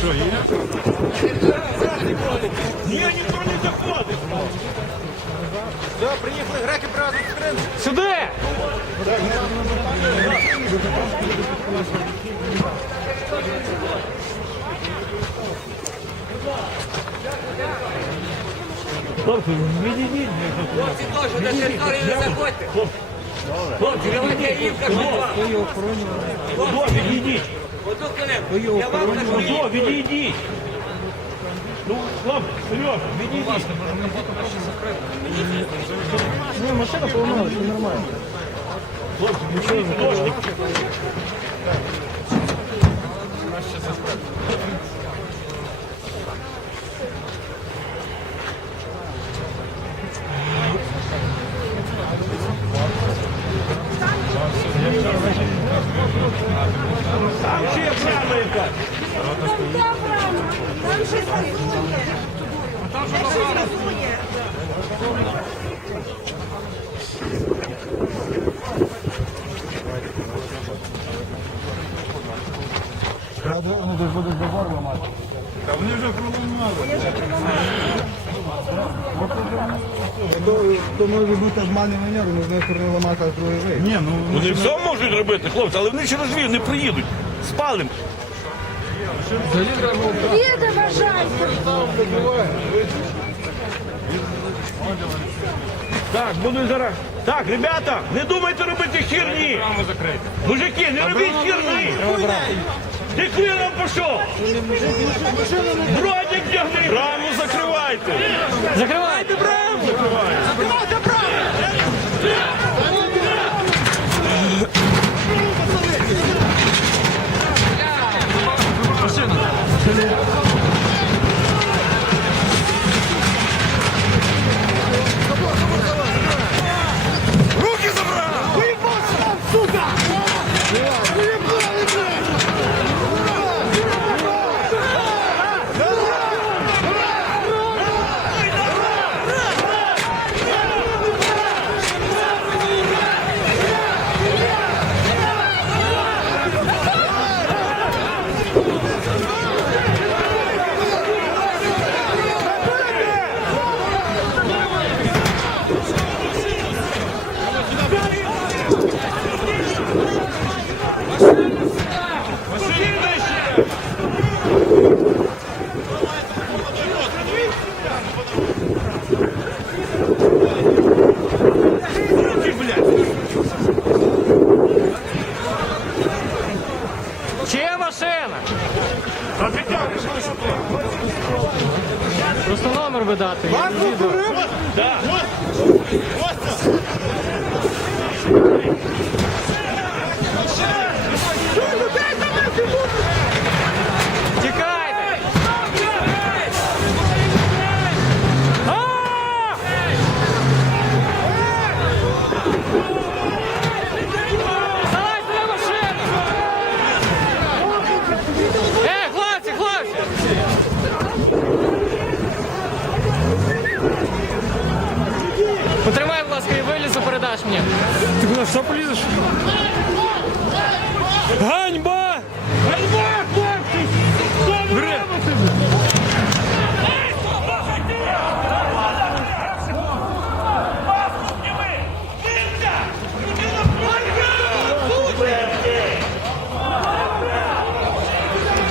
Що, є? Ні, ніхто не заходить. Все, приїхали греки привезли скринку. Сюди! Хлопці, відійдіть. Хлопці теж на територію не заходьте. Хлопці, Давайте їм кажу. Хто, відійдіть. Одну хвилину. Я вам кажу, відійдіть. Ну, хлопці, веди відійдіть. Ну, машина поломалась, все нормально. Хлопці, відійдіть, дощик. Там ще є прямо якась. Там ще брама, там ще газує. Газує. Вони десь будуть забор ламати. Та вони вже проламали. То, то може бути обманний манер, можна переламати аж другий. Ні, ну Вони все можуть робити, хлопці, але вони через Львів не приїдуть. Спалим. Їде, бажайте. Так, будуть зараз. Так, ребята, не думайте робити херні. Мужики, не робіть херні. Ти кліном пішов. Бродік тягни. Браму закривайте. Закривайте браму. Закривайте вилізу передаш мені. Ти куди що полізеш? Ганьба! Ганьба, хлопці! Бре!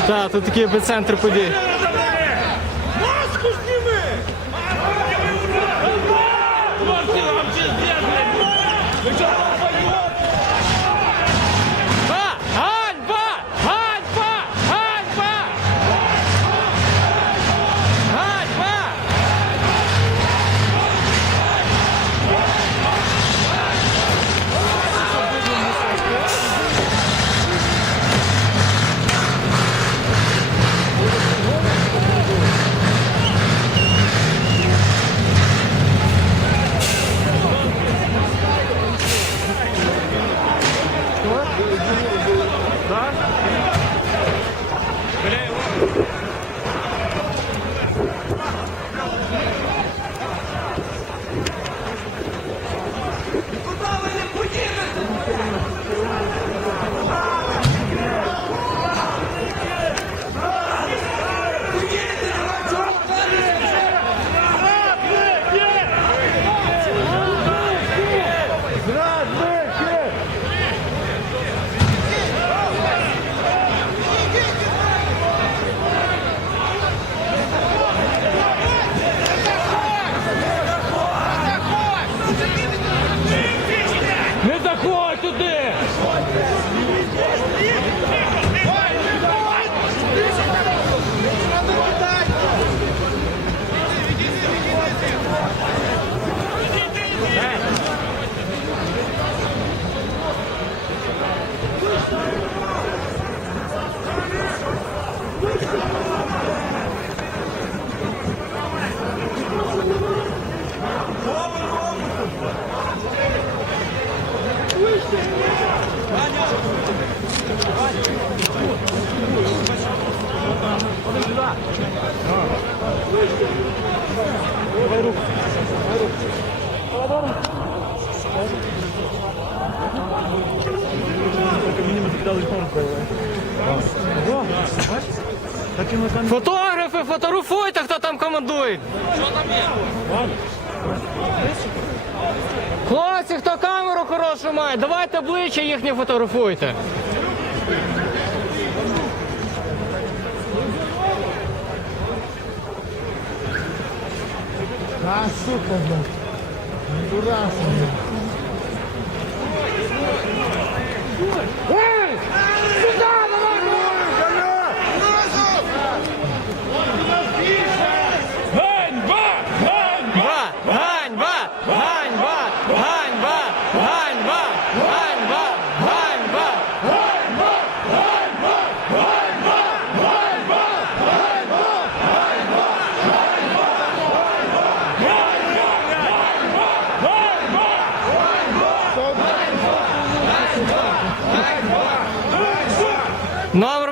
Так, тут такий епіцентр подій. Ви що, Заходь туди! Фотографи, фотографуйте, хто там командує. Хлопці, хто камеру хорошу має, давайте обличчя їхні фотографуйте. А, сука, блядь. Дурак, блядь.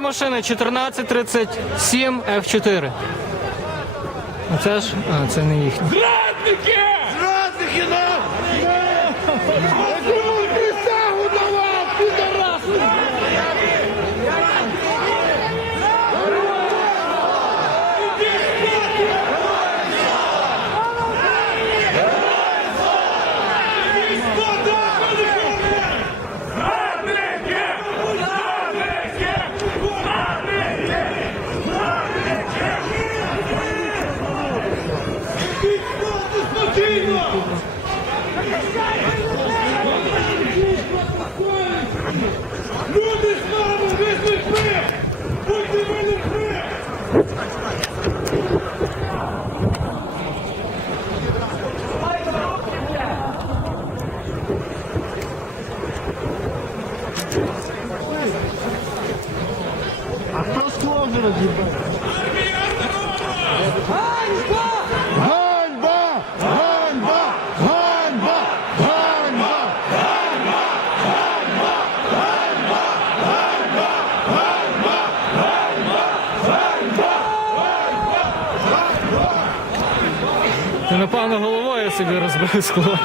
Машини 1437 F4. Це ж. А, це не їхні. Зрадники! Зрадники нам! Якому присягу давав, підараси! Зрадники! Зрадники! Зрадники! Люди з нами, ви з людьми! Будьте ви людьми! А хто скло вже роз'їбав? Ганьба! Ганьба! Ганьба! Ганьба! Ти напевно головою собі розбив скло.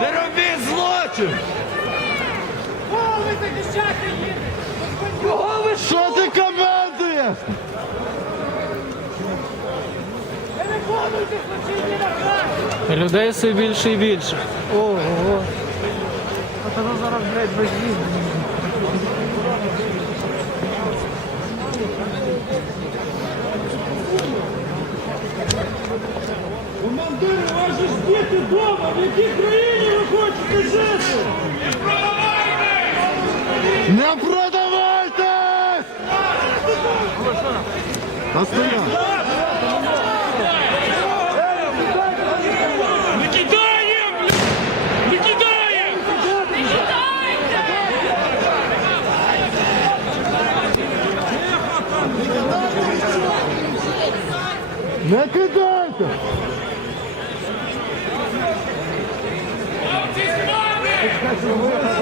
Не робіть злочин! Що ти командуєш? Людей все більше і більше. Ого. А то зараз, блядь, без Командири, ваші ж діти вдома! В якій країні ви хочете жити? На стоянку. Не кидайте! Хлопці, спати!